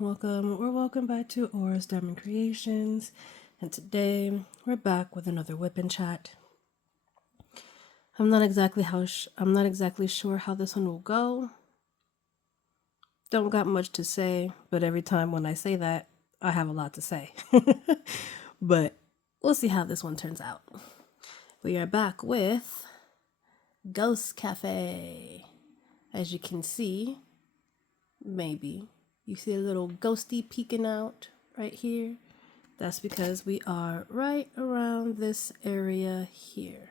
welcome back to Aura's Diamond Creations, and today we're back with another WIP N Chat. I'm not exactly sure how this one will go. Don't got much to say, but every time when I say that, I have a lot to say. But we'll see how this one turns out. We are back with Ghost Cafe. As you can see, maybe you see a little ghosty peeking out right here. That's because we are right around this area here.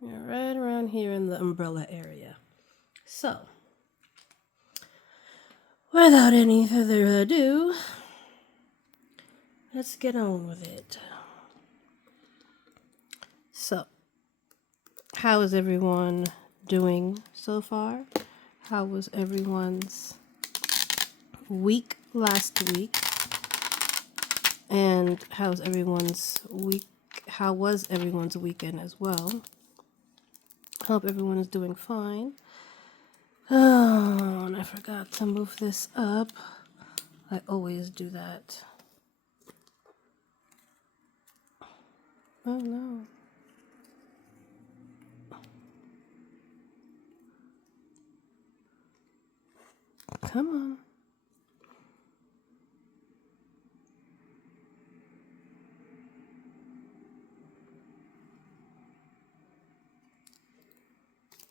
We're right around here in the umbrella area. So, without any further ado, let's get on with it. So, how is everyone doing so far? How was everyone's week last week? And how was everyone's weekend as well? Hope everyone is doing fine. Oh, and I forgot to move this up. I always do that. Oh no. Come on.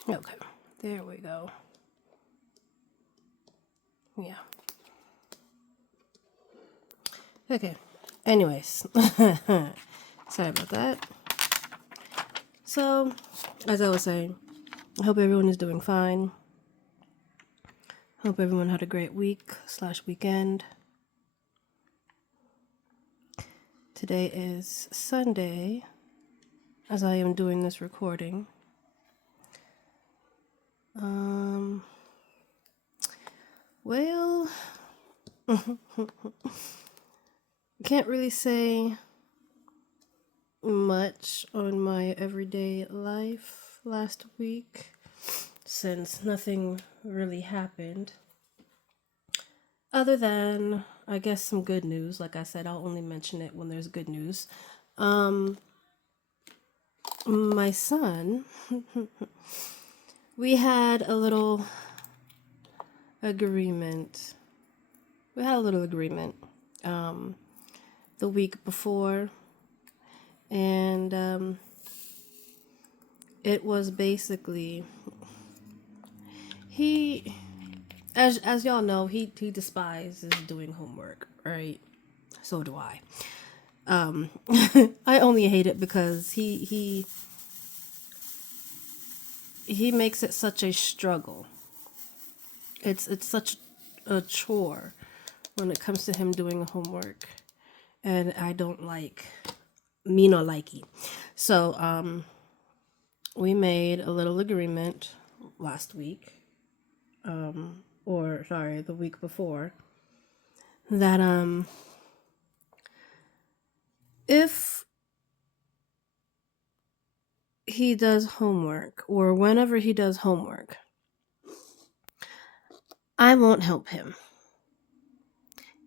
Okay, there we go. Yeah. Okay, anyways. Sorry about that. So, as I was saying, I hope everyone is doing fine. Hope everyone had a great week/weekend. Today is Sunday, as I am doing this recording. Well, can't really say much on my everyday life last week since nothing really happened. Other than, I guess, some good news. Like I said, I'll only mention it when there's good news. My son, we had a little agreement. The week before, and it was basically he, as y'all know, he despises doing homework, right? So do I. I only hate it because he makes it such a struggle. It's such a chore when it comes to him doing homework, and I don't like me no likey. So we made a little agreement last week, the week before, that if he does homework or whenever he does homework, I won't help him.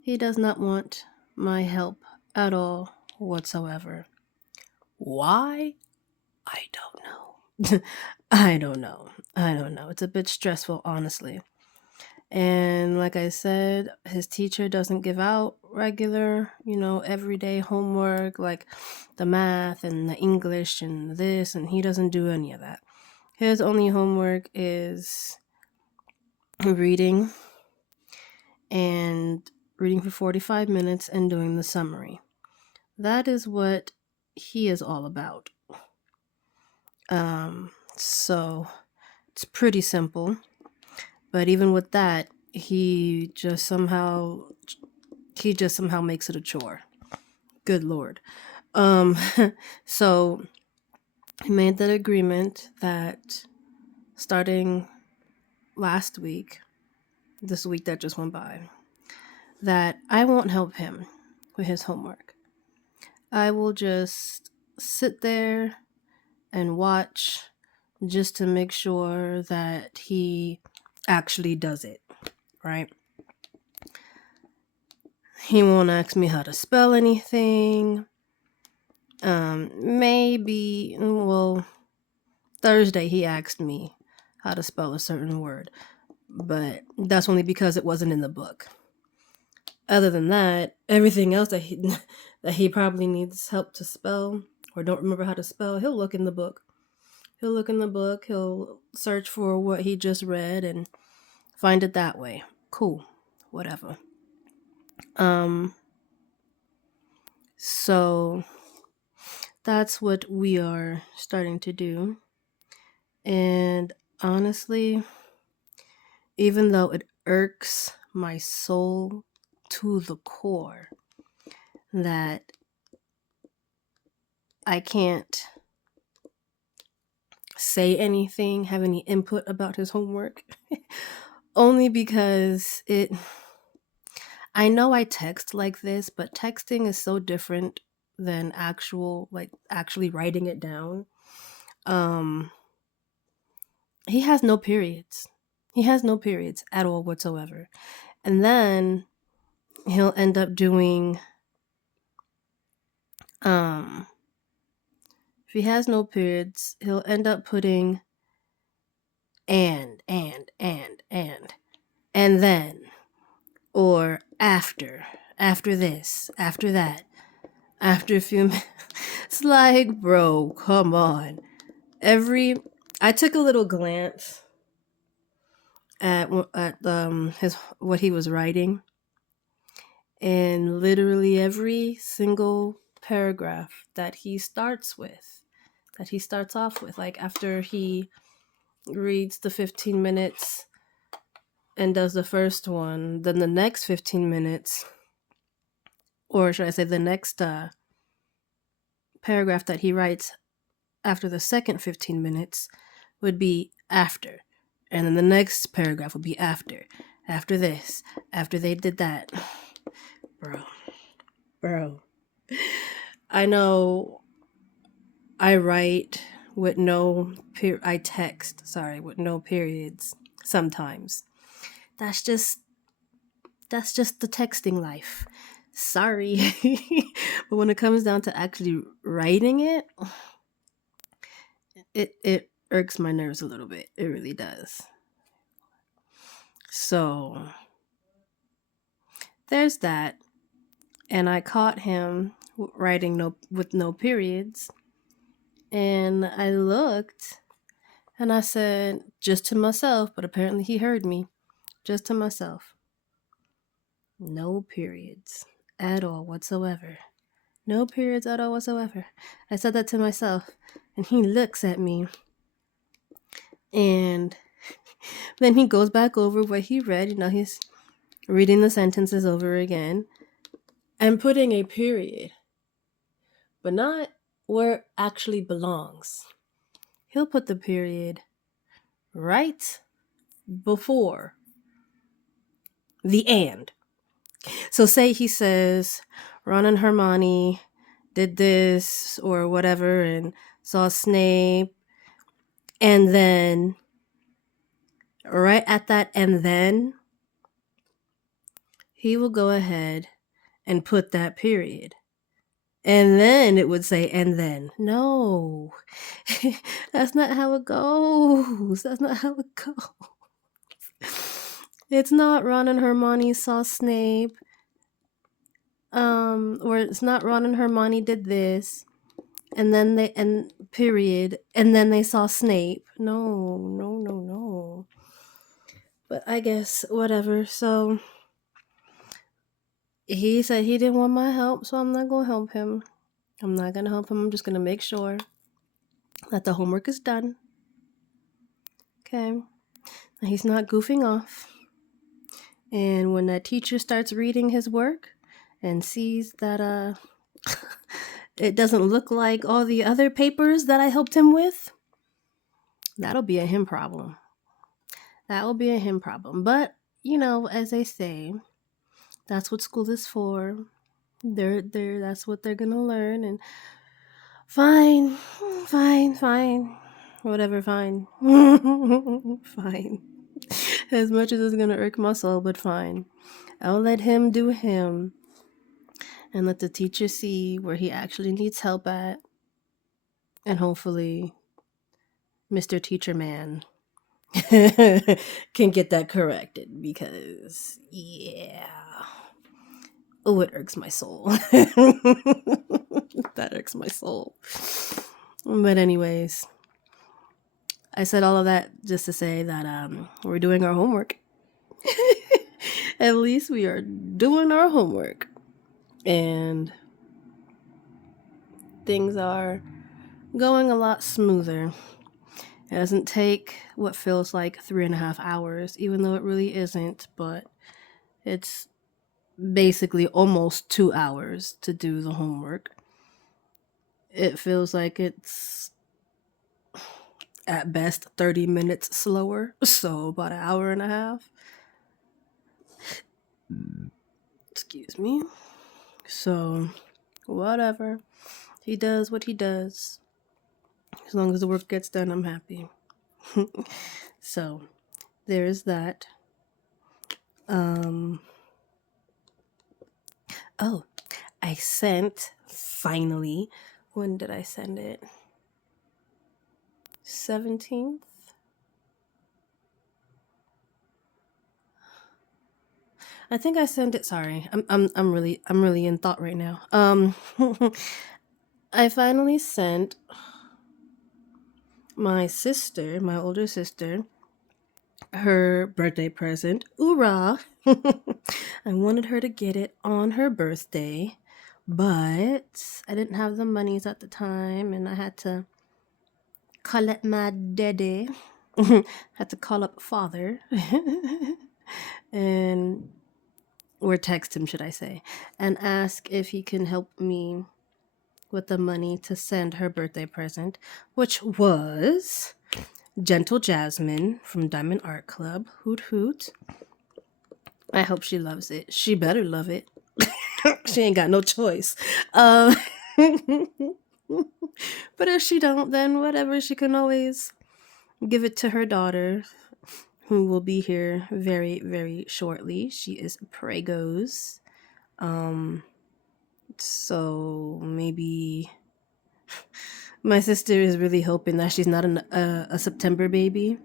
He does not want my help at all whatsoever. Why? I don't know. I don't know. It's a bit stressful, honestly. And like I said, his teacher doesn't give out regular, everyday homework like the math and the English and this, and he doesn't do any of that. His only homework is reading for 45 minutes and doing the summary. That is what he is all about. So it's pretty simple. But even with that, he just somehow makes it a chore. Good Lord. So he made that agreement that starting last week, this week that just went by, that I won't help him with his homework. I will just sit there and watch just to make sure that he actually does it, right? He won't ask me how to spell anything. Maybe, well, Thursday he asked me how to spell a certain word, but that's only because it wasn't in the book. Other than that, everything else that he that he probably needs help to spell or don't remember how to spell, he'll look in the book. He'll look in the book, he'll search for what he just read and find it that way. Cool. Whatever. So that's what we are starting to do. And honestly, even though it irks my soul to the core that I can't say anything, have any input about his homework, only because I know I text like this, but texting is so different than actually writing it down. He has no periods. He has no periods at all whatsoever. And then he'll end up doing if he has no periods, he'll end up putting and then, or after this, after that, after a few minutes. It's like, bro, come on. I took a little glance at his what he was writing, and literally every single paragraph that he starts off with, like after he reads the 15 minutes and does the first one, then the next 15 minutes, or should I say the next paragraph that he writes after the second 15 minutes would be after. And then the next paragraph would be after this, after they did that. Bro. I know I write with I text, with no periods sometimes. That's just the texting life. Sorry. But when it comes down to actually writing it irks my nerves a little bit. It really does. So there's that. And I caught him writing with no periods. And I looked and I said, just to myself, but apparently he heard me, just to myself, no periods at all whatsoever. No periods at all whatsoever. I said that to myself, and he looks at me, and then he goes back over what he read. He's reading the sentences over again and putting a period, but not where it actually belongs. He'll put the period right before the and. So say he says Ron and Hermione did this or whatever and saw Snape, and then right at that and then he will go ahead and put that period. And then it would say, and then. No, that's not how it goes. That's not how it goes. It's not Ron and Hermione saw Snape. Or it's not Ron and Hermione did this. And then period. And then they saw Snape. No. But I guess, whatever. So he said he didn't want my help, so I'm not going to help him. I'm not going to help him. I'm just going to make sure that the homework is done. Okay. He's not goofing off. And when that teacher starts reading his work and sees that it doesn't look like all the other papers that I helped him with, that'll be a him problem. That will be a him problem. But, as they say, that's what school is for. That's what they're gonna learn, and fine. Whatever, fine. Fine. As much as it's gonna irk my soul, but fine. I'll let him do him. and let the teacher see where he actually needs help at. And hopefully, Mr. Teacher Man can get that corrected because, yeah. Oh, it irks my soul. That irks my soul. But anyways, I said all of that just to say that we're doing our homework. At least we are doing our homework. And things are going a lot smoother. It doesn't take what feels like 3.5 hours, even though it really isn't, but it's basically almost 2 hours to do the homework. It feels like it's at best 30 minutes slower, so about an hour and a half. Excuse me. So, whatever. He does what he does. As long as the work gets done, I'm happy. So, there is that. Oh, I sent, finally, when did I send it? 17th? I think I sent it, sorry. I'm really in thought right now. I finally sent my sister, my older sister, her birthday present. Hoorah! I wanted her to get it on her birthday, but I didn't have the monies at the time, and I had to call up my daddy. Had to call up father. And or text him, should I say, and ask if he can help me with the money to send her birthday present, which was Gentle Jasmine from Diamond Art Club. Hoot hoot. I hope she loves it. She better love it. She ain't got no choice. But if she don't, then whatever. She can always give it to her daughter, who will be here very, very shortly. She is pregos. So maybe my sister is really hoping that she's not a September baby,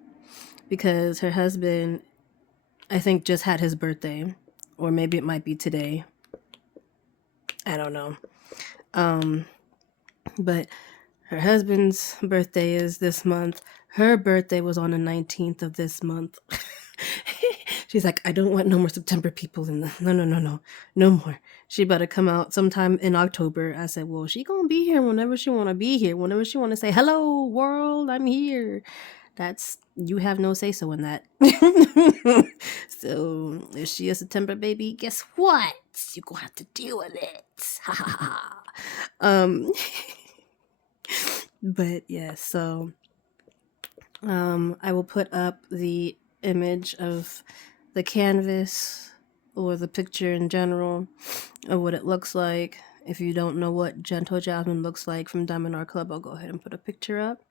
because her husband, I think, just had his birthday, or maybe it might be today. I don't know. But her husband's birthday is this month. Her birthday was on the 19th of this month. She's like, I don't want no more September people in the... No more. She better come out sometime in October. I said, well, she gonna be here whenever she want to be here. Whenever she want to say, hello, world, I'm here. That's... You have no say-so in that. So, if she a September baby, guess what? You're gonna have to deal with it. Ha ha ha. But yeah, so I will put up the image of the canvas or the picture in general of what it looks like. If you don't know what Gentle Jasmine looks like from Diamond Art Club, I'll go ahead and put a picture up.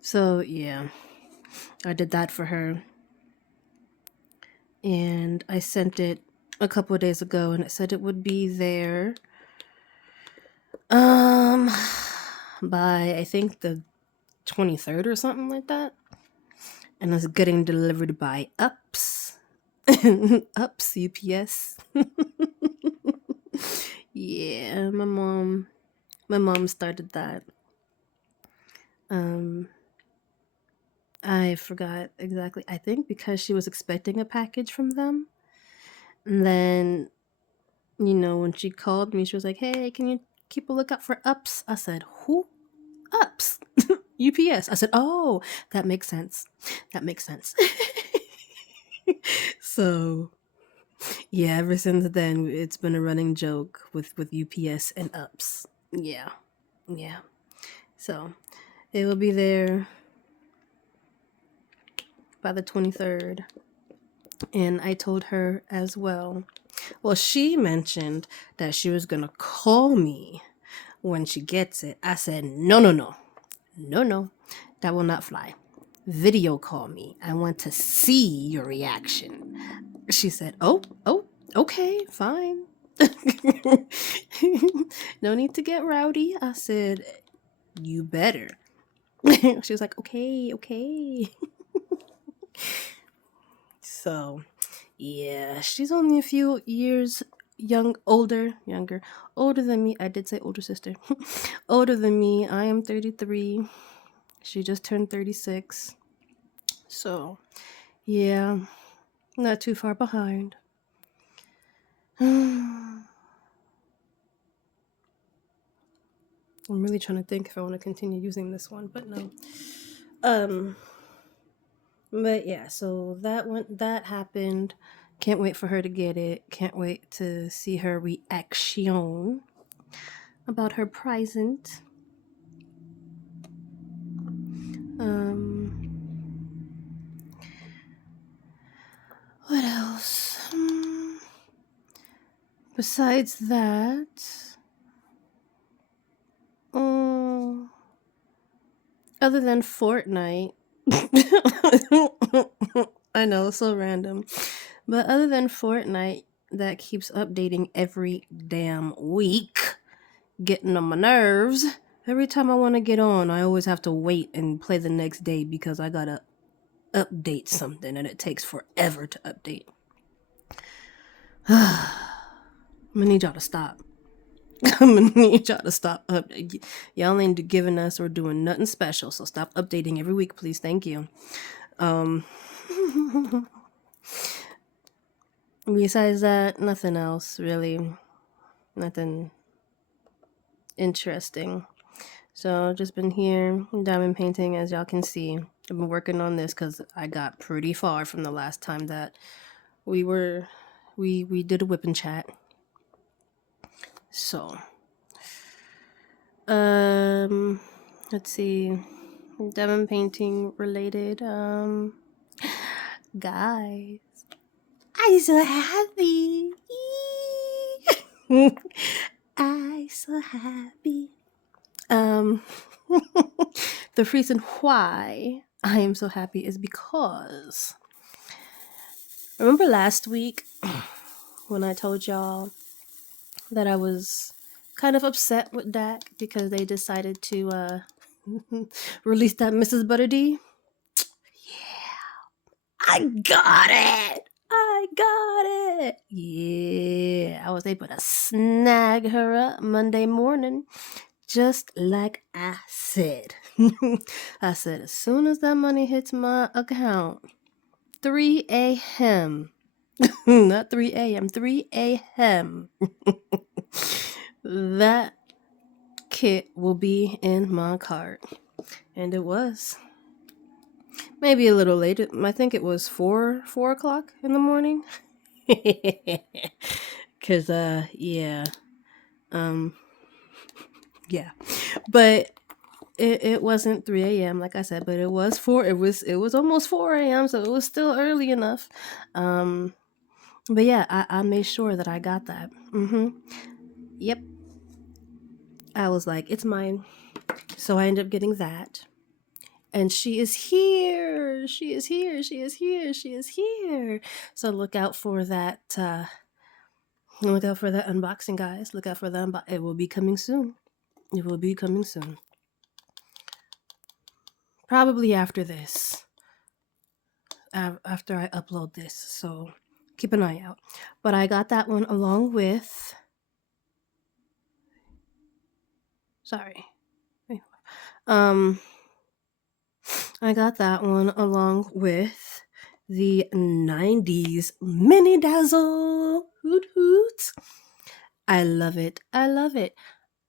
So yeah, I did that for her, and I sent it a couple of days ago, and it said it would be there by, I think, the 23rd or something like that. And it's getting delivered by Ups. Ups, UPS. Yeah, my mom started that. I forgot exactly. I think because she was expecting a package from them. And then, when she called me, she was like, hey, can you keep a lookout for Ups? I said, who? Ups. UPS. I said, oh, that makes sense. So, yeah, ever since then, it's been a running joke with UPS and Ups. Yeah. So, it will be there by the 23rd. And I told her as well. Well, she mentioned that she was going to call me when she gets it. I said, no. That will not fly. video call me. I want to see your reaction. She said, oh, okay, fine. No need to get rowdy. I said, you better. She was like, okay. So, yeah, she's only a few years older than me. I did say older sister. Older than me. I am 33. She just turned 36. So, yeah, not too far behind. I'm really trying to think if I want to continue using this one, but no. But yeah, so that happened. Can't wait for her to get it. Can't wait to see her reaction about her present. What else? Besides that, other than Fortnite, I know, so random, but other than Fortnite, that keeps updating every damn week, getting on my nerves. Every time I want to get on, I always have to wait and play the next day because I gotta update something and it takes forever to update. I'm gonna need y'all to stop. I'm gonna need y'all to stop updating. Y'all ain't giving us or doing nothing special, so stop updating every week, please. Thank you. Besides that, nothing else really. Nothing interesting. So just been here diamond painting, as y'all can see. I've been working on this because I got pretty far from the last time that we did a WIP N Chat. So let's see, diamond painting related. Guys, I'm so happy. I'm so happy. The reason why I am so happy is because remember last week when I told y'all that I was kind of upset with Dak because they decided to release that Mrs. Butter D? Yeah, I got it. Yeah, I was able to snag her up Monday morning, just like I said. I said, as soon as that money hits my account, 3 a.m. Not 3 a.m., 3 a.m. That kit will be in my cart. And it was. Maybe a little late. I think it was 4 o'clock in the morning. Cause yeah. Yeah. But it wasn't 3 a.m. like I said, but it was 4. It was almost 4 a.m. So it was still early enough. But yeah, I made sure that I got that. Yep. I was like, it's mine. So I ended up getting that. And she is here. She is here. So look out for that. Look out for that unboxing, guys. Look out for the It will be coming soon. Probably after this. After I upload this. So keep an eye out. But I got that one along with. Sorry. I got that one along with the 90s mini Dazzle. Hoot hoot. I love it.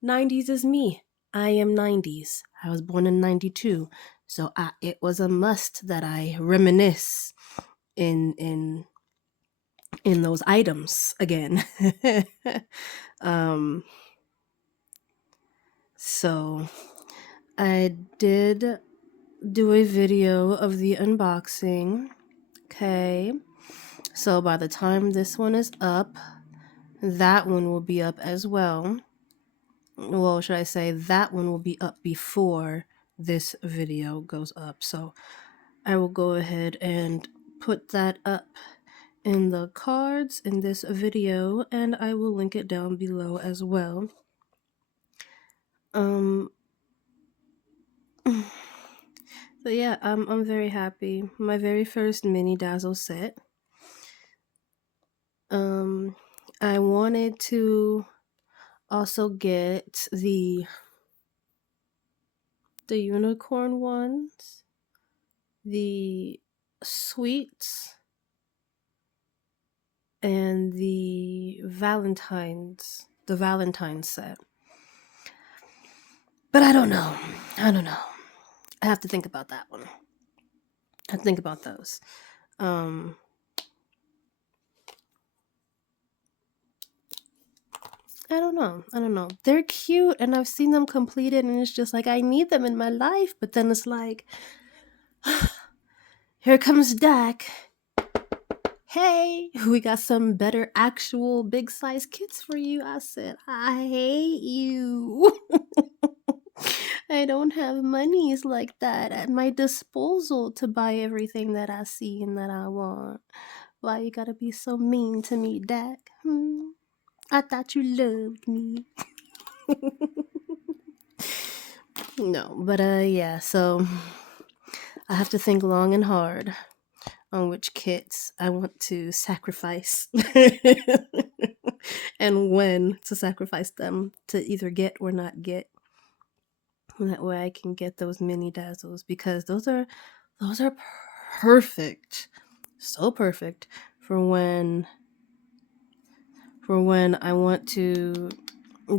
90s is me. I am 90s. I was born in 92. So it was a must that I reminisce in those items again. So I did do a video of the unboxing. Okay. So by the time this one is up, that one will be up as well. Well, should I say that one will be up before this video goes up. So I will go ahead and put that up in the cards in this video, and I will link it down below as well. So yeah, I'm very happy. My very first mini Dazzle set. I wanted to also get the unicorn ones, the sweets, and the Valentine's set. But I don't know. I have to think about that one. I have to think about those. I don't know. They're cute and I've seen them completed and it's just like I need them in my life, but then it's like here comes Dak. Hey, we got some better actual big size kits for you. I said, I hate you. I don't have monies like that at my disposal to buy everything that I see and that I want. Why you gotta be so mean to me, Dak? I thought you loved me. No, but yeah, so I have to think long and hard on which kits I want to sacrifice and when to sacrifice them to either get or not get. And that way I can get those mini Dazzles because those are perfect. So perfect for when I want to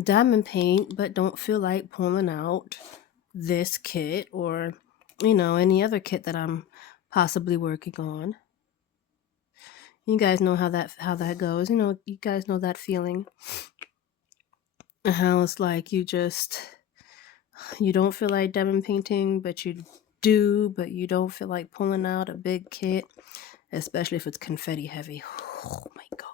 diamond paint but don't feel like pulling out this kit or any other kit that I'm possibly working on. You guys know how that goes. You guys know that feeling. How it's like you don't feel like diamond painting, but you do, but you don't feel like pulling out a big kit, especially if it's confetti heavy. Oh my god.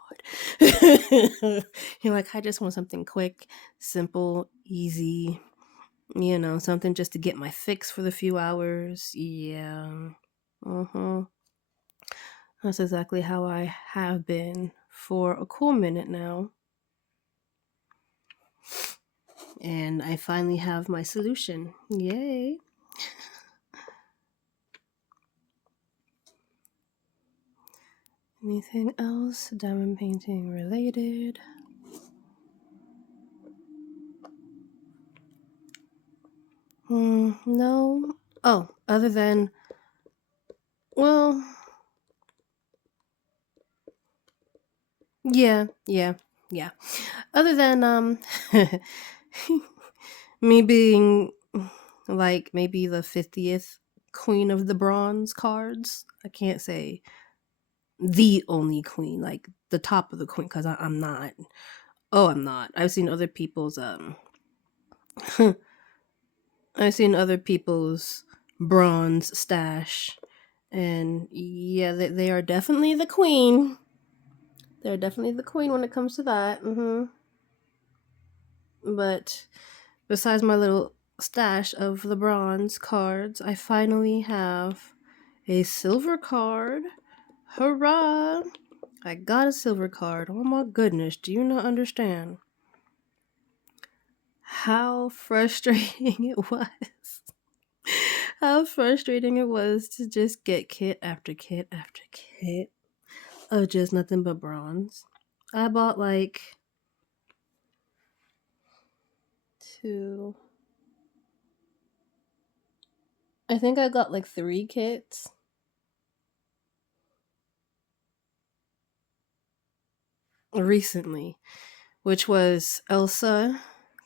You're like, I just want something quick, simple, easy, something just to get my fix for the few hours. Yeah. That's exactly how I have been for a cool minute now. And I finally have my solution. Yay. Anything else diamond painting related? No. Oh, other than, well, yeah. Other than me being like maybe the 50th queen of the bronze cards. I can't say the only queen, like the top of the queen, because I'm not. Oh, I'm not. I've seen other people's I've seen other people's bronze stash, and yeah, they are definitely the queen. They're definitely the queen when it comes to that. But besides my little stash of the bronze cards, I finally have a silver card. Hurrah! I got a silver card. Oh my goodness, do you not understand how frustrating it was? How frustrating it was to just get kit after kit after kit of just nothing but bronze. I bought like 2. I think I got like 3 kits. Recently, which was Elsa,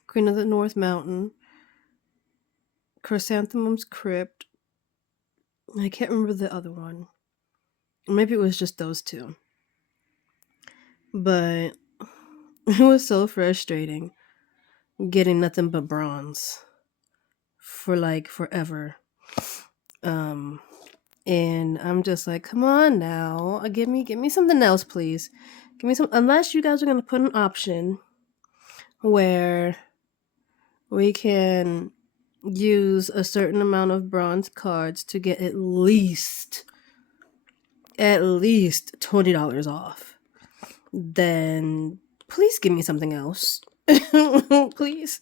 Queen of the North Mountain, Chrysanthemum's Crypt. I can't remember the other one. Maybe it was just those 2. But it was so frustrating getting nothing but bronze for like forever. And I'm just like, come on now, give me something else, please. Give me some. Unless you guys are gonna put an option where we can use a certain amount of bronze cards to get at least $20 off, then please give me something else. Please.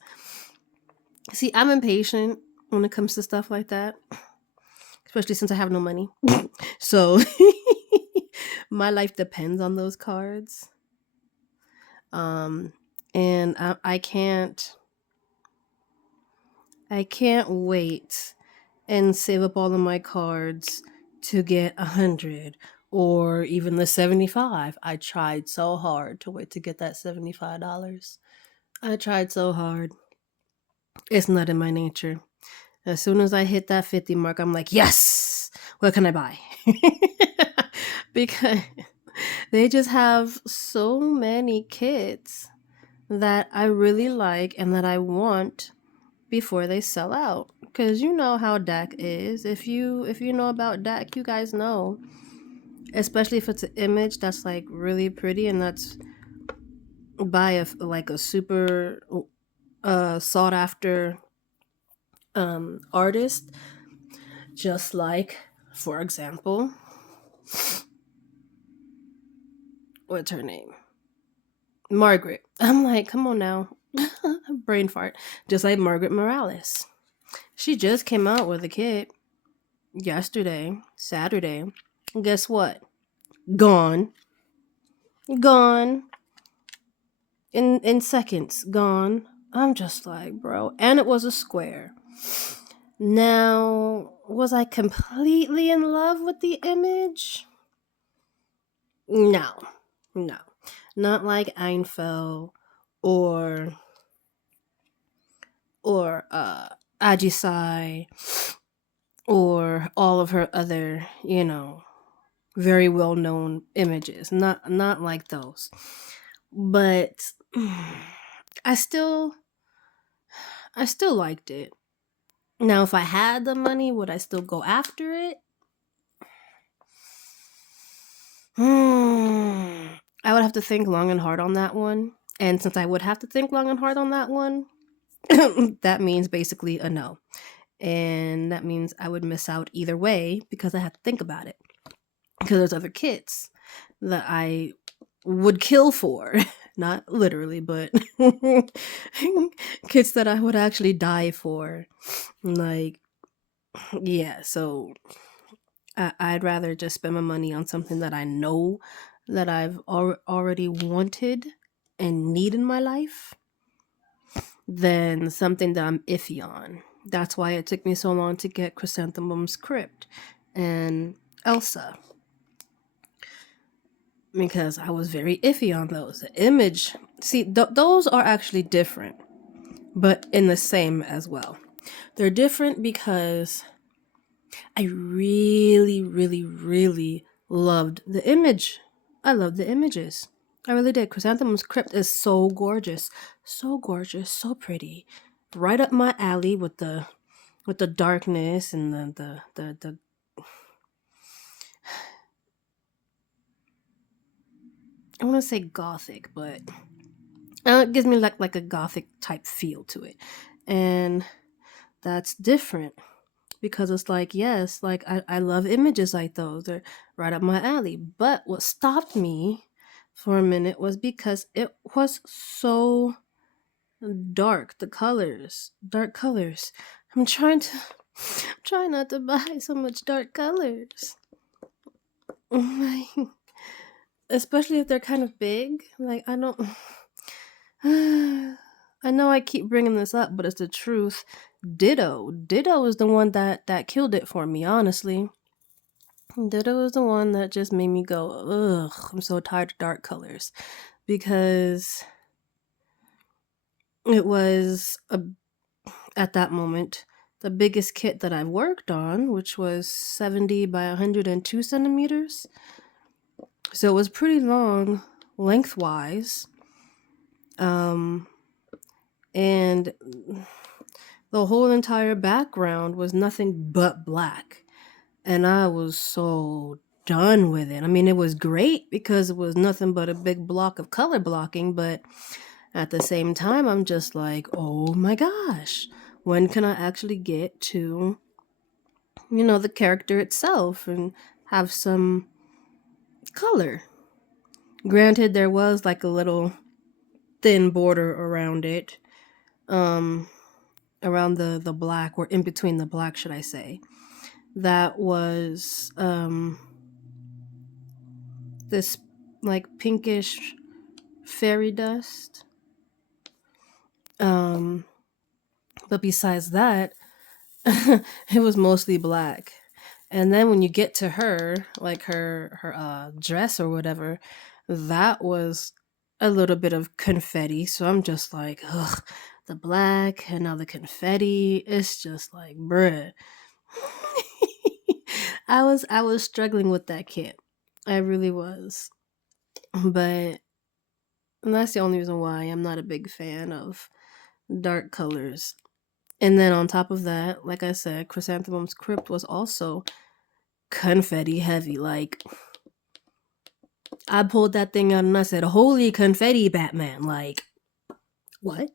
See, I'm impatient when it comes to stuff like that, especially since I have no money. So my life depends on those cards. And I can't wait and save up all of my cards to get 100 or even the 75. I tried so hard to wait to get that $75. I tried so hard. It's not in my nature. As soon as I hit that 50 mark, I'm like, yes! What can I buy? Because they just have so many kits that I really like and that I want before they sell out. Because you know how DAC is. If you know about DAC, you guys know. Especially if it's an image that's like really pretty and that's by a super sought after artist. Just like, for example, what's her name? Margaret. I'm like, come on now. Brain fart. Just like Margaret Morales. She just came out with a kit yesterday, Saturday. Guess what? Gone. Gone. In seconds. Gone. I'm just like, bro. And it was a square. Now, was I completely in love with the image? No. No. Not like Einfeld or Ajisai or all of her other, very well known images. Not like those. But I still liked it. Now if I had the money, would I still go after it? I would have to think long and hard on that one. And since I would have to think long and hard on that one, that means basically a no. And that means I would miss out either way because I have to think about it. Because there's other kits that I would kill for. Not literally, but kits that I would actually die for. Like, yeah, so I'd rather just spend my money on something that I know that I've already wanted and need in my life than something that I'm iffy on. That's why it took me so long to get Chrysanthemum's Crypt and Elsa. Because I was very iffy on those. The image, see, those are actually different, but in the same as well. They're different because I really, really, really loved the image. I loved the images. I really did. Chrysanthemum's Crypt is so gorgeous, so pretty, right up my alley with the darkness and the I want to say gothic, but it gives me like a gothic type feel to it, and that's different because it's like, yes, like I love images like those. They're right up my alley. But what stopped me for a minute was because it was so dark. The colors, dark colors. I'm trying not to buy so much dark colors. Like, especially if they're kind of big. Like, I don't. I know I keep bringing this up, but it's the truth. Ditto is the one that killed it for me, honestly. Ditto is the one that just made me go, ugh, I'm so tired of dark colors. Because it was, at that moment, the biggest kit that I've worked on, which was 70 by 102 centimeters. So it was pretty long lengthwise. And the whole entire background was nothing but black. And I was so done with it. I mean, it was great because it was nothing but a big block of color blocking, but at the same time, I'm just like, oh my gosh, when can I actually get to, you know, the character itself and have some color. Granted, there was like a little thin border around it, um, around the black, or in between the black, should I say? That was this like pinkish fairy dust. Um, but besides that, it was mostly black. And then when you get to her, like her dress or whatever, that was a little bit of confetti. So I'm just like, ugh, the black and now the confetti. It's just like, bruh. I was struggling with that kit. I really was. But that's the only reason why I'm not a big fan of dark colors. And then on top of that, like I said, Chrysanthemum's Crypt was also confetti heavy. Like, I pulled that thing out and I said, "Holy confetti, Batman!" Like, what?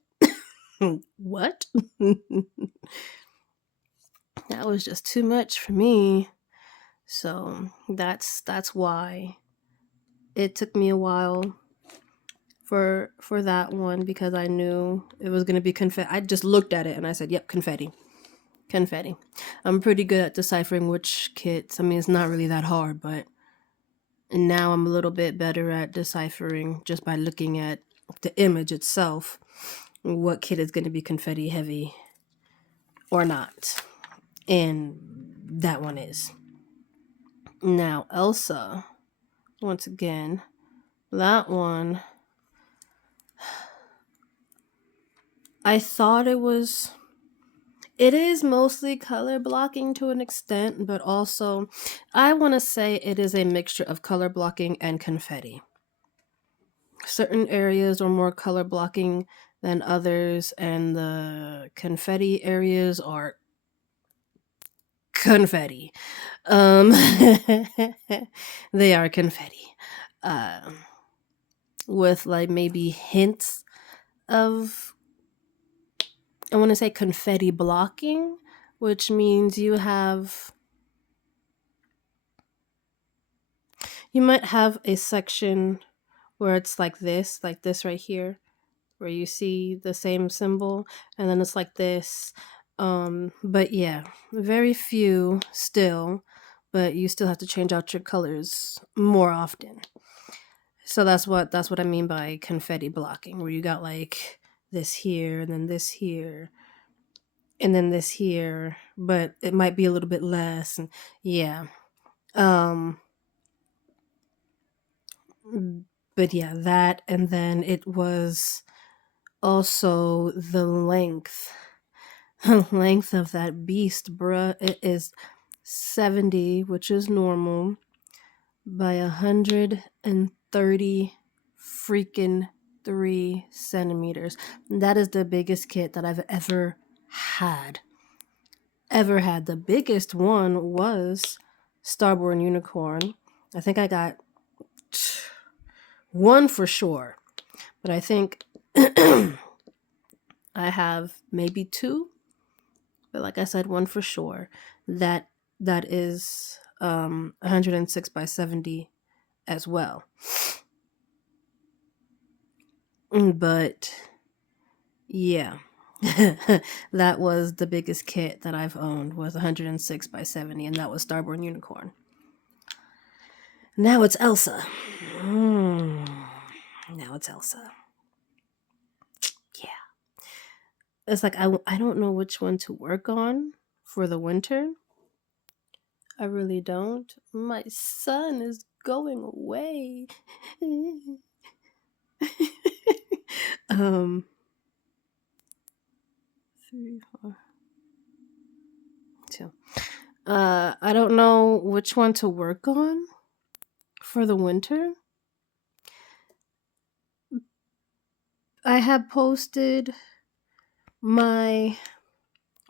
What? That was just too much for me. So that's why it took me a while for that one, because I knew it was gonna be confetti. I just looked at it and I said, "Yep, confetti, confetti." I'm pretty good at deciphering which kits. I mean, it's not really that hard, but now I'm a little bit better at deciphering just by looking at the image itself what kit is going to be confetti heavy or not. And that one is. Now, Elsa, once again, that one, I thought it is mostly color blocking to an extent, but also I want to say it is a mixture of color blocking and confetti. Certain areas are more color blocking than others, and the confetti areas are confetti. Um, they are confetti, um, with like maybe hints of, I want to say, confetti blocking, which means you might have a section where it's like this right here, where you see the same symbol, and then it's like this. But yeah, very few still, but you still have to change out your colors more often. So that's what I mean by confetti blocking, where you got like this here and then this here and then this here, but it might be a little bit less. And yeah. Um but yeah, that, and then it was also the length. The length of that beast, bruh. It is 70, which is normal, by 130 freaking 3 centimeters. That is the biggest kit that I've ever had. Ever had. The biggest one was Starborn Unicorn. I think I got one for sure, but I think I have maybe two. But like I said, one for sure. That is 106 by 70 as well. But yeah. That was the biggest kit that I've owned, was 106 by 70, and that was Starborn Unicorn. Now it's Elsa. Now it's Elsa. Yeah. It's like I don't know which one to work on for the winter. I really don't. My son is going away. um 3 4 2. I don't know which one to work on for the winter. I have posted my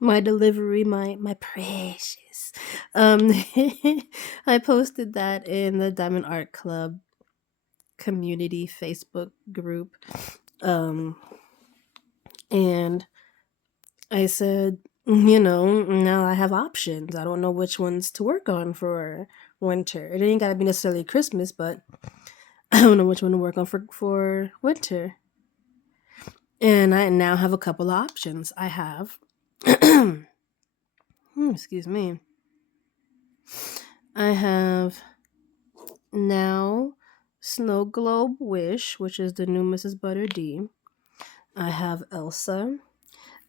delivery, my precious. I posted that in the Diamond Art Club community Facebook group. And I said, now I have options. I don't know which ones to work on for winter. It ain't gotta be necessarily Christmas, but I don't know which one to work on for winter. And I now have a couple of options. I have, excuse me, I have now Snow Globe Wish, which is the new Mrs. Butter D. I have Elsa.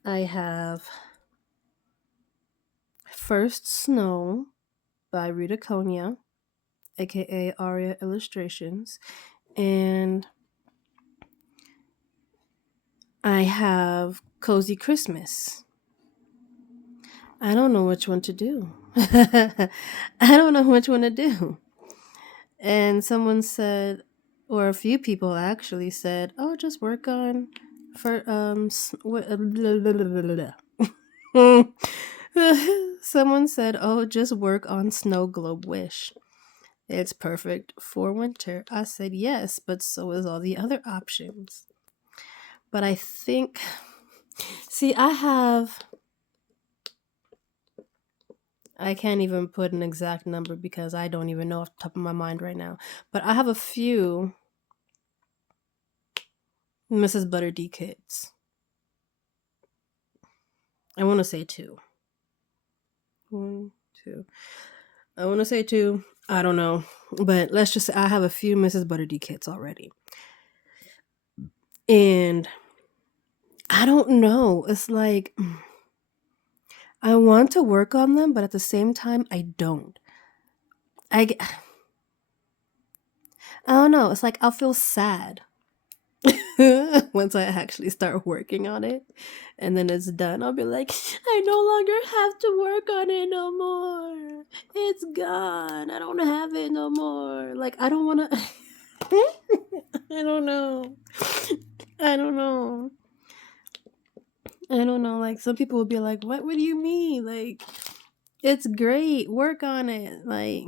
I have First Snow by Rita Konya, aka Aria Illustrations. And I have Cozy Christmas. I don't know which one to do. I don't know which one to do. And someone said, or a few people actually said, "Oh, just work on for blah, blah, blah, blah." Someone said, "Oh, just work on Snow Globe Wish. It's perfect for winter." I said, "Yes, but so is all the other options." But I think, see, I can't even put an exact number because I don't even know off the top of my mind right now. But I have a few Mrs. Butter D kits. I want to say two. One, two. I want to say two. I don't know. But let's just say I have a few Mrs. Butter D kits already. And I don't know. It's like I want to work on them, but at the same time, I don't. I don't know. It's like I'll feel sad once I actually start working on it. And then it's done. I'll be like, I no longer have to work on it no more. It's gone. I don't have it no more. Like, I don't want to. I don't know. I don't know. I don't know. Like, some people will be like, what do you mean? Like, it's great. Work on it. Like,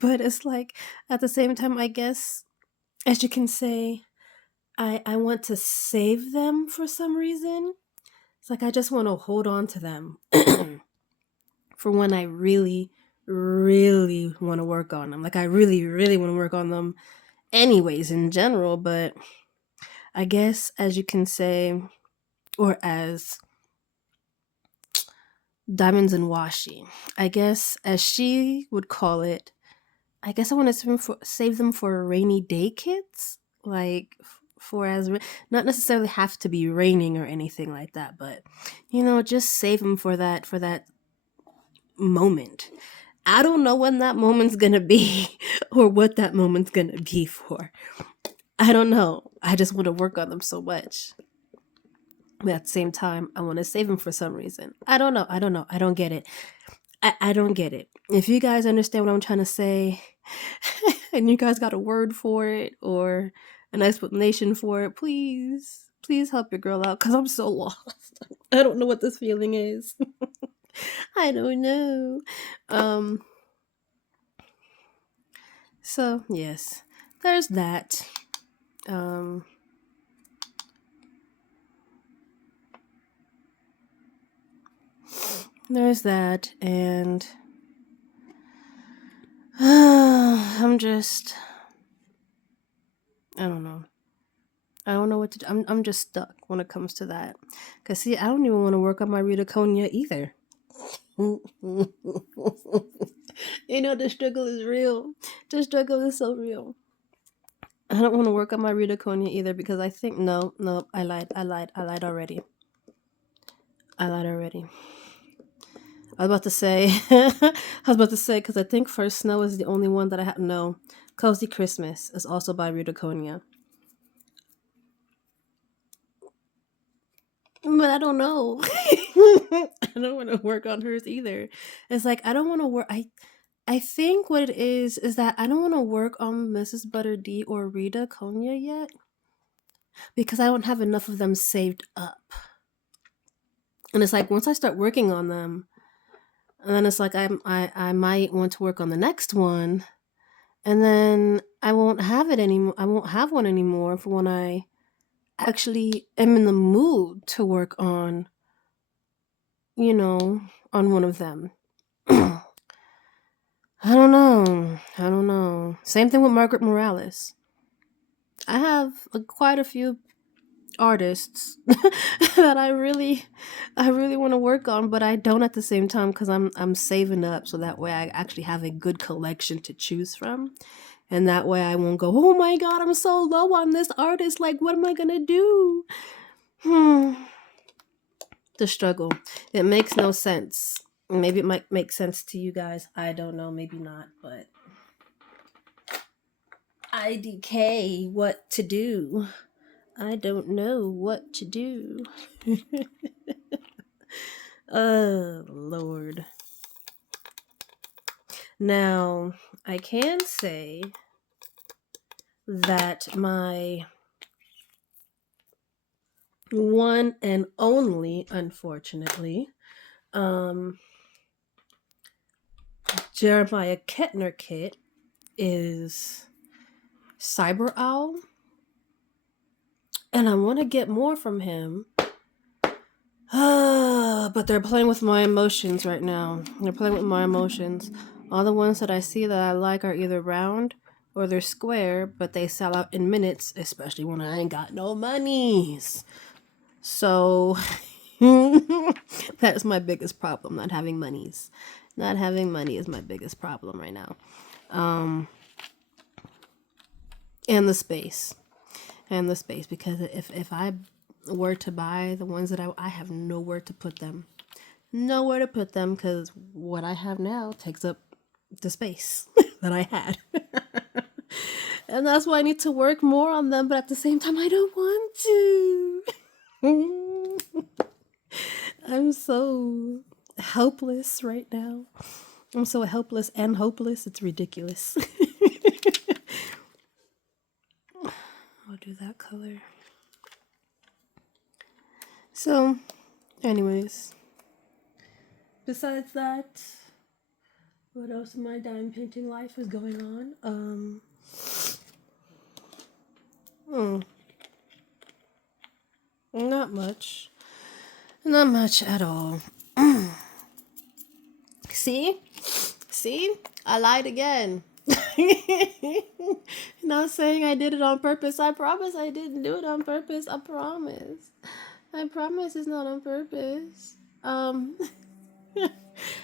but it's like, at the same time, I guess, as you can say, I want to save them for some reason. It's like I just want to hold on to them for when I really, really want to work on them. Like I really, really want to work on them anyways in general, but I guess as you can say, or as Diamonds and Washi, I guess as she would call it, I guess I want to save them for rainy day kits, like for not necessarily have to be raining or anything like that, but just save them for that moment. I don't know when that moment's gonna be or what that moment's gonna be for. I don't know. I just want to work on them so much. But at the same time, I want to save them for some reason. I don't know. I don't know. I don't get it. I don't get it. If you guys understand what I'm trying to say, and you guys got a word for it or an explanation for it, please help your girl out because I'm so lost. I don't know what this feeling is. I don't know. Um. So yes, there's that. Um. There's that, and I'm just. I don't know. I don't know what to do. I'm just stuck when it comes to that. Cause see, I don't even want to work on my Rita Konya either. The struggle is real. The struggle is so real. I don't want to work on my Rita Konya either because I think no, I lied already. I lied already. I was about to say, because I think First Snow is the only one that I have. No, Cozy Christmas is also by Rita Konya. But I don't know. I don't want to work on hers either. It's like I don't want to work. I think what it is that I don't want to work on Mrs. Butter D or Rita Konya yet because I don't have enough of them saved up. And it's like once I start working on them, and then it's like I might want to work on the next one, and then I won't have it anymore. I won't have one anymore for when I actually am in the mood to work on, on one of them. I don't know. I don't know. Same thing with Margaret Morales. I have quite a few artists that I really want to work on, but I don't at the same time because I'm saving up so that way I actually have a good collection to choose from, and that way I won't go, oh my god, I'm so low on this artist. Like, what am I gonna do? The struggle. It makes no sense. Maybe it might make sense to you guys. I don't know. Maybe not, but IDK, what to do? I don't know what to do. Oh, Lord. Now, I can say that my one and only, unfortunately, Jeremiah Kettner kit is Cyber Owl. And I want to get more from him. But they're playing with my emotions right now. They're playing with my emotions. All the ones that I see that I like are either round or they're square, but they sell out in minutes, especially when I ain't got no monies. So that's my biggest problem, not having monies. Not having money is my biggest problem right now. And the space. Because if I were to buy the ones that I have nowhere to put them. Nowhere to put them because what I have now takes up the space that I had. And that's why I need to work more on them, but at the same time I don't want to. I'm so helpless right now. I'm so helpless and hopeless. It's ridiculous. I'll do that color. So, anyways, besides that, what else in my diamond painting life is going on? Not much. Not much at all. See? I lied again. Not saying I did it on purpose. I promise I didn't do it on purpose. I promise. I promise it's not on purpose.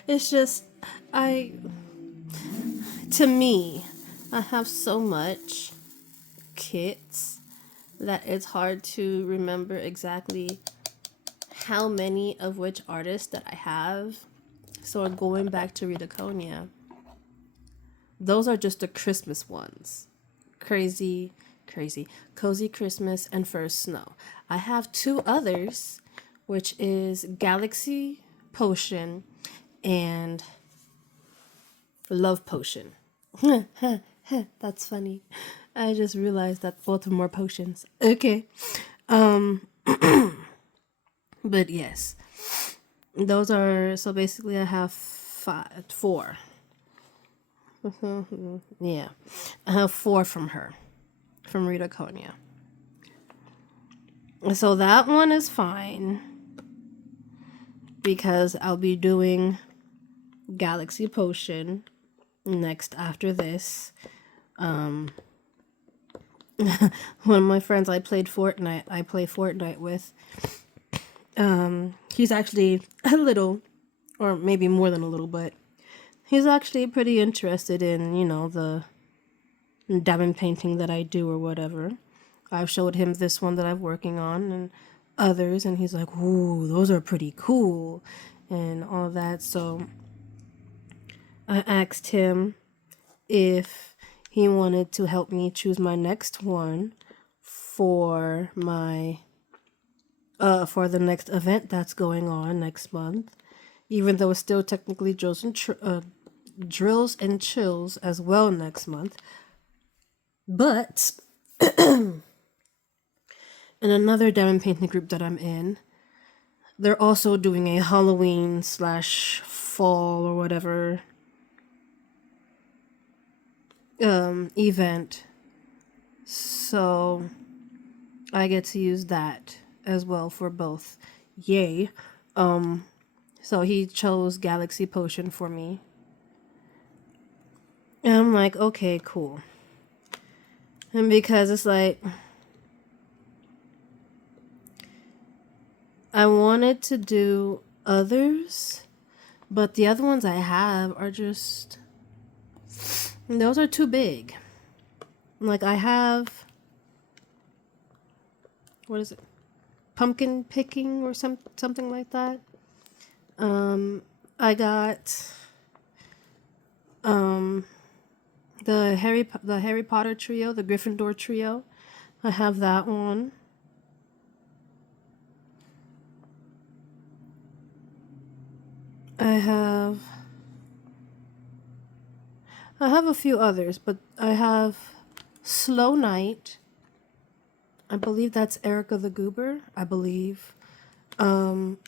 It's just, to me, I have so much kits that it's hard to remember exactly how many of which artists that I have. So going back to Ritaconia, those are just the Christmas ones. Crazy. Cozy Christmas and First Snow. I have two others, which is Galaxy Potion and Love Potion. That's funny. I just realized that both of them are potions. Okay. But yes. Those are, so basically I have four. Yeah. I have four from her. From Ritaconia. So that one is fine. Because I'll be doing Galaxy Potion next after this. One of my friends I play Fortnite with. He's actually a little, or maybe more than a little, but he's actually pretty interested in, the diamond painting that I do or whatever. I've showed him this one that I'm working on and others, and he's like, ooh, those are pretty cool, and all that. So I asked him if he wanted to help me choose my next one for my for the next event that's going on next month, even though it's still technically drills and chills as well next month. But in another diamond painting group that I'm in, they're also doing a Halloween / fall or whatever event. So I get to use that as well for both. Yay. So he chose Galaxy Potion for me. And I'm like, okay, cool. And because it's like, I wanted to do others, but the other ones I have are just, those are too big. Like I have, what is it? Pumpkin picking or something like that. I got the Harry Potter trio, the Gryffindor trio. I have that one. I have a few others, but I have Slow Night. I believe that's Erica the Goober, I believe. And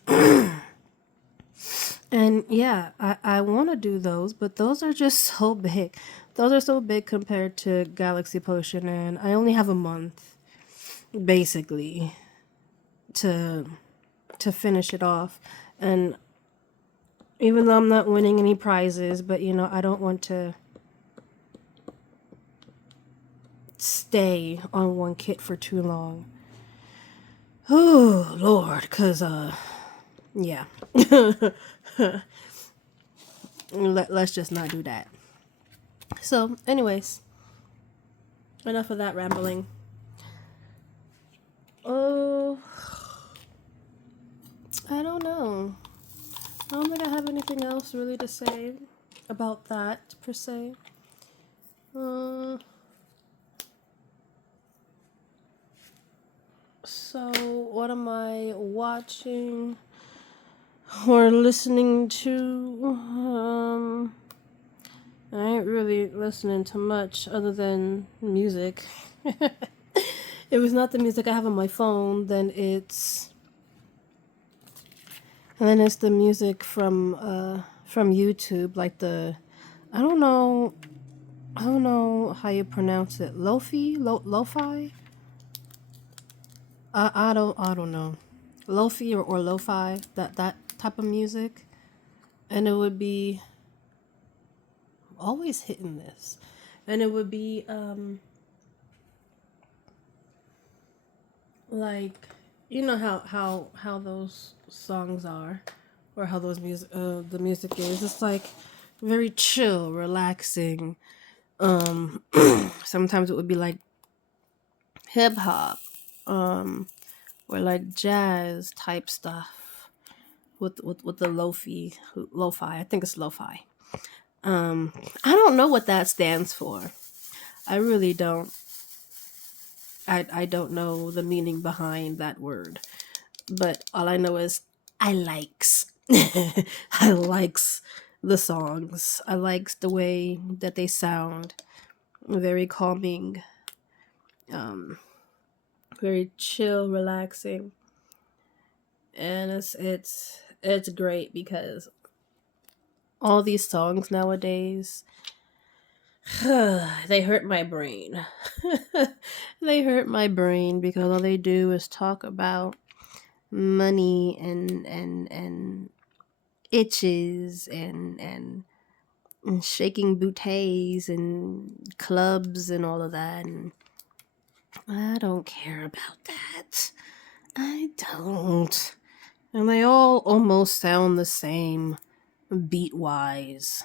yeah, I want to do those, but those are just so big. Those are so big compared to Galaxy Potion, and I only have a month, basically, to finish it off. And even though I'm not winning any prizes, but you know, I don't want to stay on one kit for too long. Oh, Lord, cause yeah. Let's just not do that. So, anyways, enough of that rambling. Oh, I don't know. I don't think I have anything else really to say about that per se. So what am I watching or listening to? I ain't really listening to much other than music. If it's not the music I have on my phone, then it's the music from YouTube, like the I don't know how you pronounce it. Lo-fi? I don't know. Lo-fi or lo-fi, that type of music. And it would be always hitting this. And it would be like you know how those songs are, or how those the music is. It's like very chill, relaxing. Sometimes it would be like hip hop, or like jazz type stuff with the lo-fi. I think it's lo-fi. I don't know what that stands for. I really don't. I don't know the meaning behind that word. But all I know is I likes. I likes the songs. I likes the way that they sound. Very calming. Very chill, relaxing. And it's great because all these songs nowadays they hurt my brain. They hurt my brain because all they do is talk about money and itches and shaking bouteilles and clubs and all of that, and I don't care about that. I don't. And they all almost sound the same beat wise.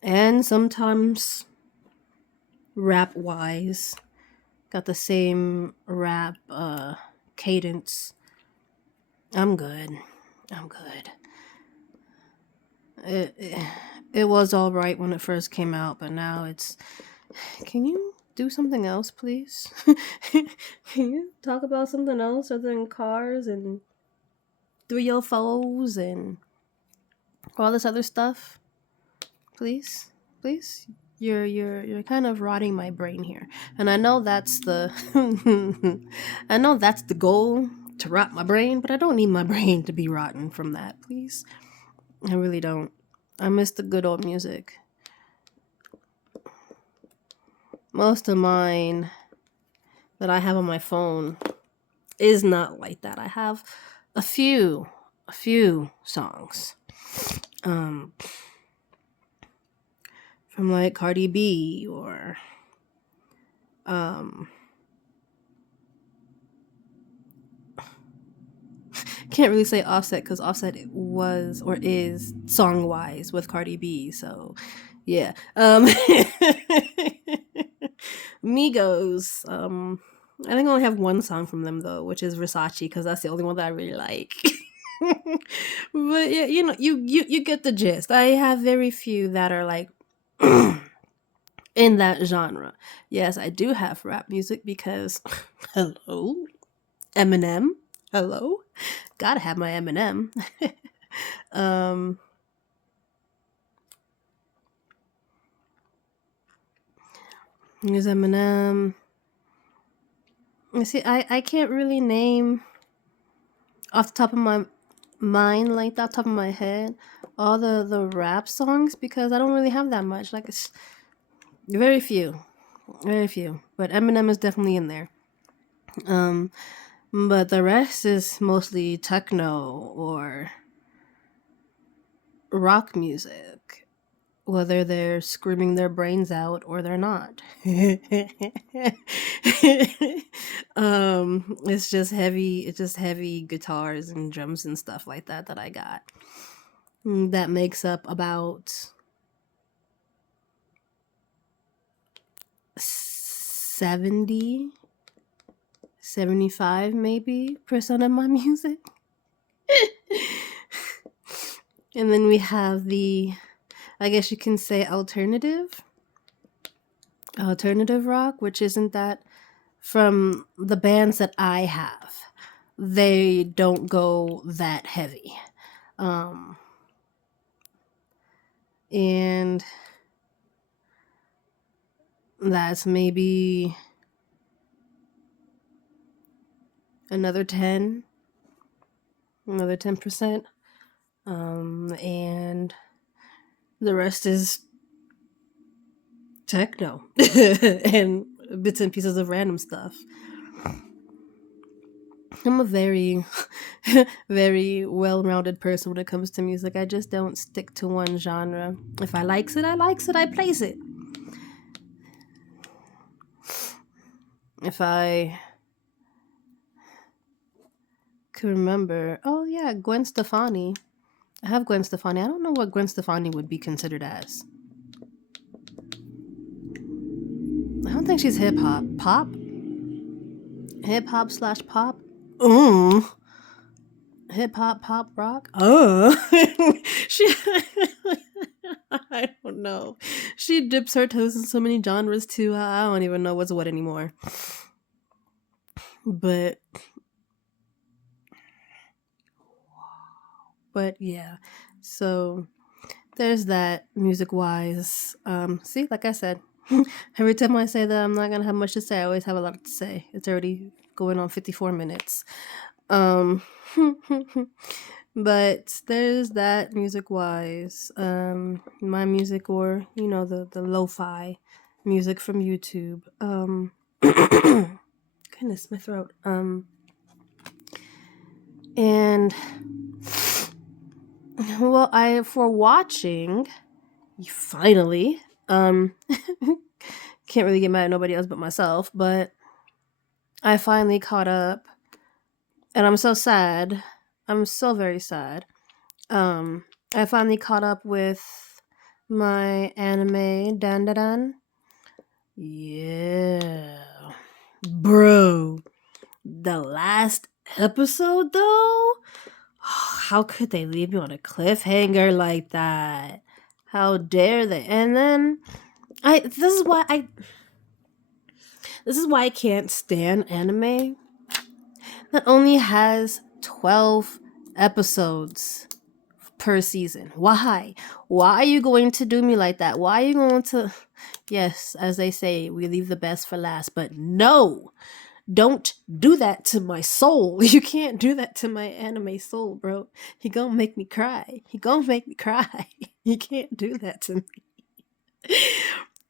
And sometimes rap wise. Got the same rap cadence. I'm good. I'm good. It was all right when it first came out, but now it's. Can you do something else, please? Can you talk about something else other than cars and 304s and all this other stuff? Please, please. You're kind of rotting my brain here, and I know that's the I know that's the goal, to rot my brain, but I don't need my brain to be rotten from that, please. I really don't. I miss the good old music. Most of mine that I have on my phone is not like that. I have a few songs from like Cardi B or can't really say Offset because Offset was or is song wise with Cardi B. So yeah, Migos. I think I only have one song from them though, which is Versace, because that's the only one that I really like. But yeah, you know, you get the gist. I have very few that are like in that genre. Yes, I do have rap music because hello, Eminem. Hello, gotta have my Eminem. um, Here's Eminem. You see, I can't really name off the top of my mind, like the top of my head, all the rap songs because I don't really have that much. Like it's very few, very few. But Eminem is definitely in there. Um, but the rest is mostly techno or rock music, whether they're screaming their brains out or they're not. It's just heavy guitars and drums and stuff like that that I got. That makes up about 70, 75 maybe percent of my music. And then we have the, I guess you can say, alternative rock, which isn't that from the bands that I have. They don't go that heavy. And that's maybe another 10, another 10%. And the rest is techno and bits and pieces of random stuff. I'm a very, very well-rounded person when it comes to music. I just don't stick to one genre. If I likes it, I likes it. I plays it. If I can remember, oh yeah, Gwen Stefani. I have Gwen Stefani. I don't know what Gwen Stefani would be considered as. I don't think she's hip hop. Pop? Hip hop slash pop? Hip hop, pop, rock? She. I don't know. She dips her toes in so many genres too. I don't even know what's what anymore. But yeah. So there's that music wise. See, like I said, every time I say that I'm not gonna have much to say, I always have a lot to say. It's already going on 54 minutes. But there's that music wise. My music, or you know, the lo-fi music from YouTube. Goodness, my throat. And well, for watching, finally, can't really get mad at nobody else but myself, but I finally caught up, and I'm so sad. I'm so very sad. I finally caught up with my anime Dan Dan Dan. Yeah. Bro. The last episode though? How could they leave me on a cliffhanger like that? How dare they? And then this is why I can't stand anime that only has 12 episodes per season. Why? Why are you going to do me like that? Why are you going to... Yes, as they say, we leave the best for last, but no! Don't do that to my soul. You can't do that to my anime soul, bro. He gonna make me cry. You can't do that to me.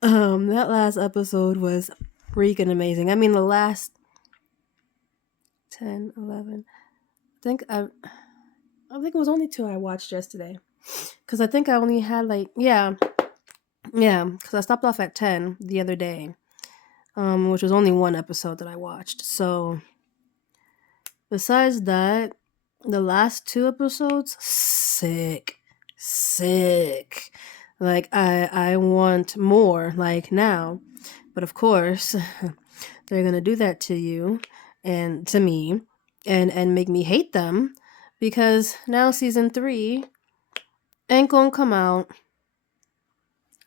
That last episode was freaking amazing. I mean, the last 10, 11. I think it was only 2 I watched yesterday. Cuz I think I only had like cuz I stopped off at 10 the other day. Which was only one episode that I watched. So besides that, the last 2 episodes, sick. Like I want more like now. But of course, they're going to do that to you and to me and make me hate them because now season 3 ain't going to come out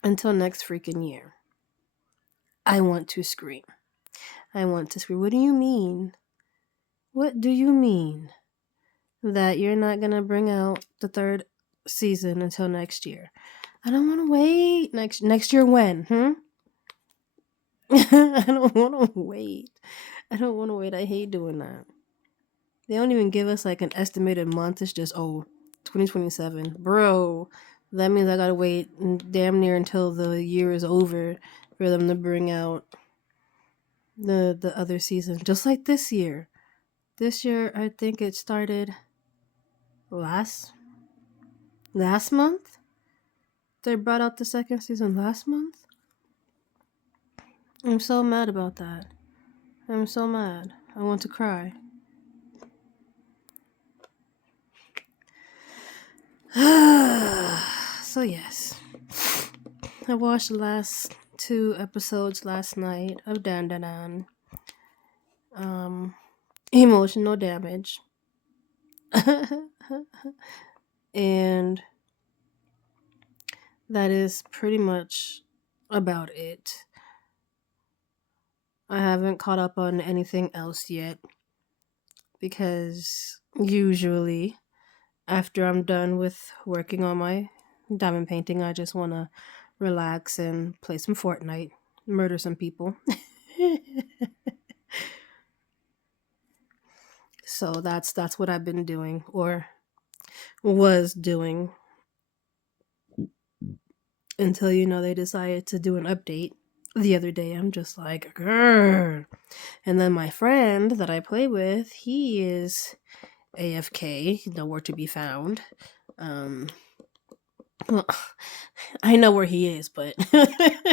until next freaking year. I want to scream. What do you mean? What do you mean that you're not going to bring out the 3rd season until next year? I don't want to wait. Next year when? I don't want to wait. I hate doing that. They don't even give us like an estimated month. It's just 2027. Bro, that means I got to wait damn near until the year is over for them to bring out the other season. Just like this year. This year, I think it started last month. They brought out the 2nd season last month. I'm so mad about that. I'm so mad. I want to cry. So yes, I watched the last 2 episodes last night of Dan Dan Dan. Emotional damage. And that is pretty much about it. I haven't caught up on anything else yet because usually after I'm done with working on my diamond painting, I just want to relax and play some Fortnite, murder some people. So that's what I've been doing or was doing until they decided to do an update the other day. I'm just like, grrr. And then my friend that I play with, he is AFK, nowhere to be found. Well, I know where he is, but I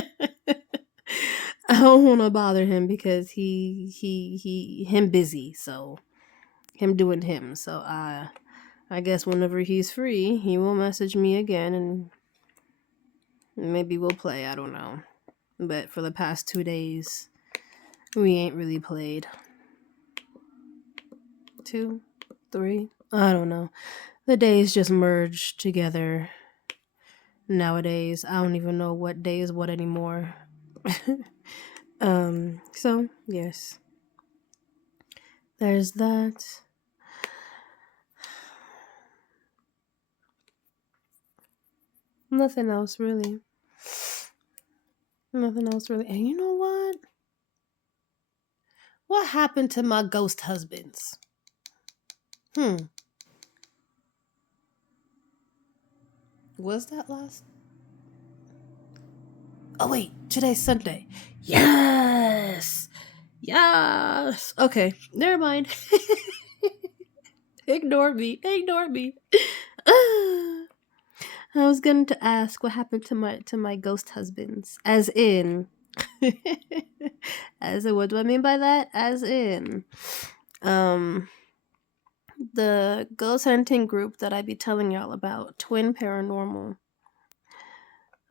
don't want to bother him because him busy, so him doing him. So I guess whenever he's free, he will message me again and maybe we'll play. I don't know. But for the past 2 days, we ain't really played. 2, 3, I don't know. The days just merge together. Nowadays, I don't even know what day is what anymore. So yes, there's that. Nothing else really. And you know what? What happened to my ghost husbands? Was that last? Oh wait, today's Sunday. Yes. Okay, never mind. Ignore me. I was going to ask what happened to my ghost husbands, as in, what do I mean by that? As in, the ghost hunting group that I be telling y'all about, Twin Paranormal.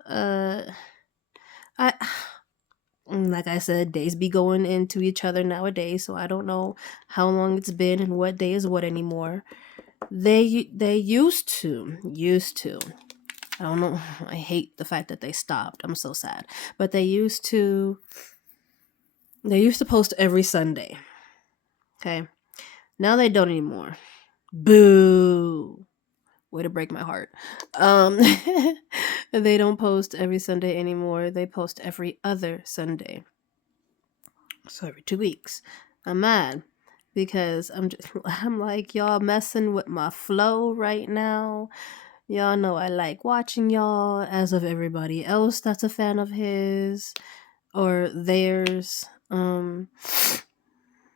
I like I said, days be going into each other nowadays, so I don't know how long it's been and what day is what anymore. They used to. I don't know. I hate the fact that they stopped. I'm so sad. But they used to post every Sunday. Okay. Now they don't anymore. Boo. Way to break my heart. They don't post every Sunday anymore. They post every other Sunday. So every 2 weeks. I'm mad because I'm like, y'all messing with my flow right now. Y'all know I like watching y'all, as of everybody else that's a fan of his or theirs.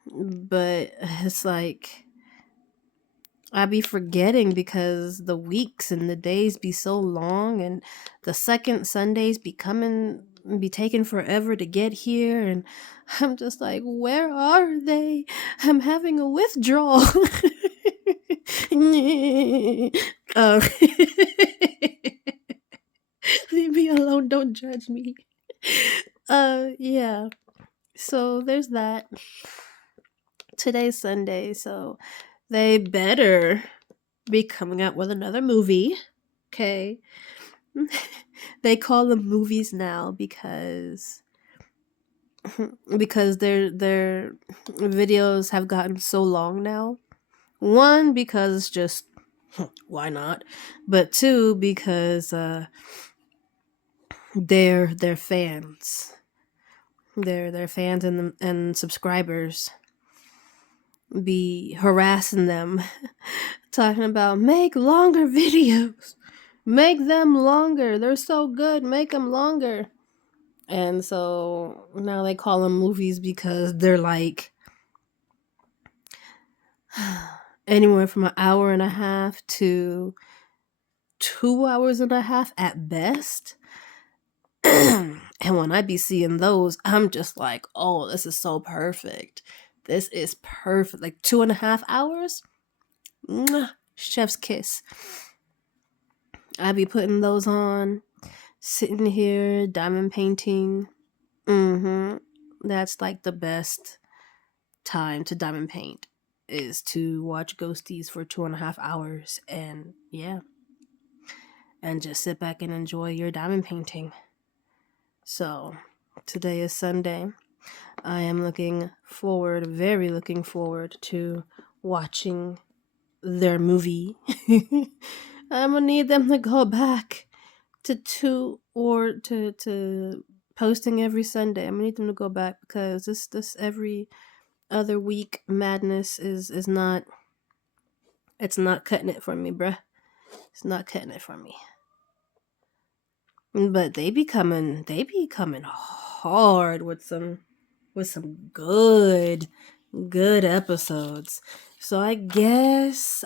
but it's like I be forgetting because the weeks and the days be so long, and the second Sundays be taking forever to get here, and I'm just like, where are they? I'm having a withdrawal. uh, leave me alone, don't judge me. Yeah. So there's that. Today's Sunday, so they better be coming out with another movie. Okay. They call them movies now because their videos have gotten so long now. One, because just why not? But two, because their fans. Their fans and subscribers be harassing them, talking about make longer videos, make them longer, they're so good, make them longer. And so now they call them movies because they're like anywhere from an hour and a half to 2 hours and a half at best. And when I be seeing those, I'm just like, oh, this is so perfect. This is perfect. Like 2.5 hours. Mwah, chef's kiss. I be putting those on, sitting here, diamond painting. That's like the best time to diamond paint, is to watch ghosties for 2.5 hours, and yeah, and just sit back and enjoy your diamond painting. So today is Sunday. I am very looking forward to watching their movie. I'm gonna need them to go back to posting every Sunday. I'm gonna need them to go back because this every other week madness is not, it's not cutting it for me, bruh. It's not cutting it for me. But they be coming hard with some good episodes. So I guess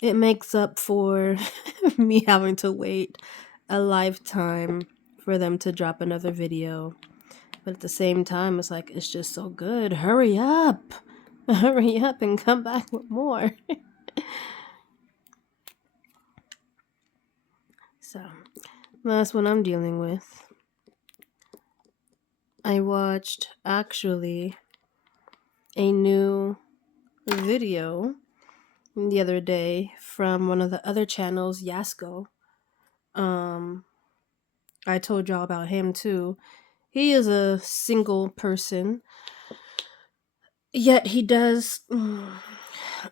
it makes up for me having to wait a lifetime for them to drop another video. But at the same time, it's like, it's just so good. Hurry up. Hurry up and come back with more. So that's what I'm dealing with. I watched actually a new video the other day from one of the other channels, Yasko. I told y'all about him too. He is a single person, yet he does,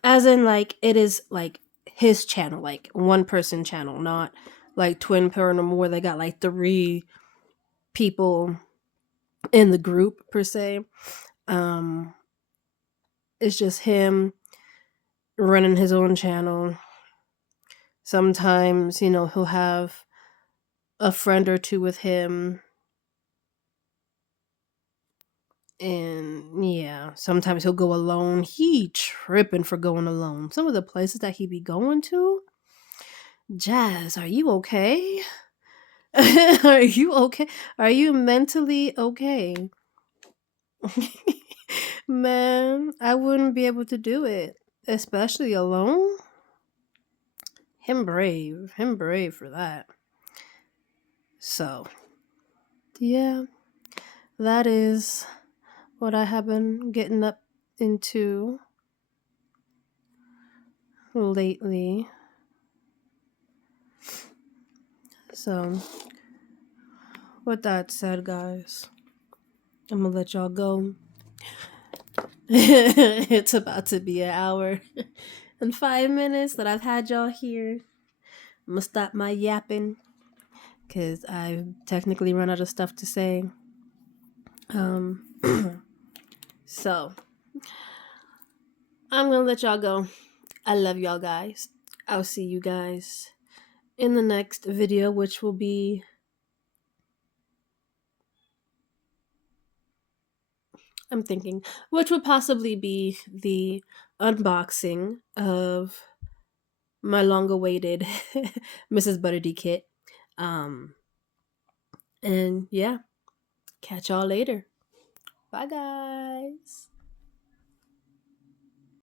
as in like it is like his channel, like one person channel, not like Twin Paranormal where they got like 3 people in the group per se. It's just him running his own channel. Sometimes, he'll have a friend or two with him. And yeah, sometimes he'll go alone. He tripping for going alone. Some of the places that he be going to. Jazz, are you okay? Are you okay? Are you mentally okay? Man, I wouldn't be able to do it, especially alone. Him brave for that. So, yeah, that is what I have been getting up into lately. So, with that said, guys, I'm gonna let y'all go. It's about to be an hour and 5 minutes that I've had y'all here. I'm gonna stop my yapping because I've technically run out of stuff to say. So I'm gonna let y'all go. I love y'all guys. I'll see you guys in the next video, which will be I'm thinking, which would possibly be the unboxing of my long-awaited Mrs. Butterdy kit. Um, and yeah, catch y'all later. Bye, guys.